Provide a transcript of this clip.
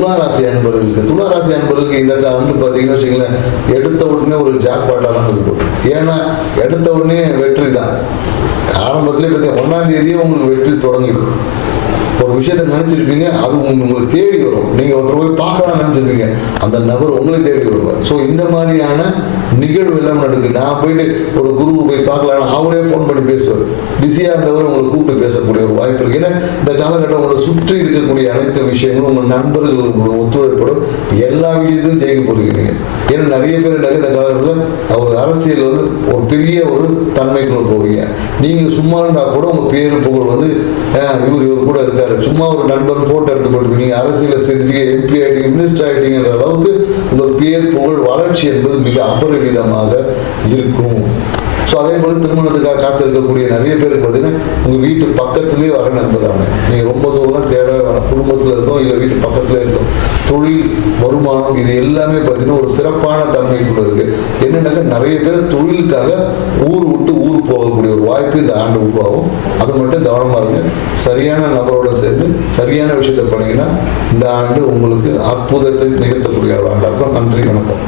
துளாராசி அன்பர்களுக்கு இந்த ஆண்டு பார்த்தீங்கன்னா வச்சுங்களேன், எடுத்த உடனே ஒரு ஜாக்பாட்டாக தான் இருக்கும். ஏன்னா எடுத்த உடனே வெற்றி தான். ஆரம்பத்திலே பார்த்தீங்கன்னா 1ஆம் தேதியே உங்களுக்கு வெற்றி தொடங்கிடும். ஒரு விஷயத்தை நினைச்சிருப்பீங்க, அது உங்களுக்கு தேடி வரும். நீங்க ஒருத்தர் போய் பார்க்கலாம் நினைச்சிருப்பீங்க, அந்த நபர் உங்களை தேடி வருவார். ஸோ இந்த மாதிரியான நிகழ்வு எல்லாம் நடக்குது. நான் போயிட்டு ஒரு குருவை போய் பார்க்கலாம், அவரே ஃபோன் பண்ணி பேசுவார். பிஸியாக இருந்தவர் உங்களை கூப்பிட்டு பேசக்கூடிய ஒரு வாய்ப்பு இருக்கு. ஏன்னா இந்த காலகட்டம் உங்களை சுற்றி இருக்கக்கூடிய அனைத்து விஷயங்களும் உங்கள் நண்பர்கள் ஒத்துழைப்படும் எல்லா விஷயத்தையும் ஜெயிக்க போறீங்க. ஏன்னா நிறைய பேர் இந்த காலகட்டத்தில் ஒரு அரசியல் வந்து ஒரு பெரிய ஒரு தன்மைக்குள்ள போவீங்க. நீங்க சும்மா இருந்தா கூட உங்க பேரு புகழ் வந்து இவர் கூட இருக்காரு, சும்மா ஒரு நண்பர் போட்டோ எடுத்து போட்டு நீங்க அரசியல சேர்ந்துட்டீங்க, எம்பி ஆயிட்டீங்க, மினிஸ்டர் ஆயிட்டீங்கன்ற அளவுக்கு உங்கள் பேர் புகழ் வளர்ச்சி என்பது மிக அபரிமிதமாக இருக்கும். ஸோ அதே போல திருமணத்துக்காக காத்திருக்கக்கூடிய நிறைய பேருக்கு பார்த்தீங்கன்னா உங்க வீட்டு பக்கத்துலேயே வர நண்பராங்க. நீங்க ரொம்ப தூரம் தேட வேணாம், குடும்பத்தில் இருக்கோம் இல்லை வீட்டு பக்கத்துல இருக்கோம். தொழில் வருமானம் இது எல்லாமே பார்த்தீங்கன்னா ஒரு சிறப்பான தன்மைக்குள்ள இருக்கு. என்னன்னாக்க நிறைய பேர் தொழிலுக்காக ஊர் விட்டு ஊர் போகக்கூடிய ஒரு வாய்ப்பு இந்த ஆண்டு உருவாகும். அது மட்டும் கவனமா இருங்க. சரியான நபரோட சேர்ந்து சரியான விஷயத்தை பண்ணீங்கன்னா இந்த ஆண்டு உங்களுக்கு அற்புதத்தை நிகழ்த்தக்கூடிய ஒரு ஆண்டாக இருக்கும். நன்றி, வணக்கம்.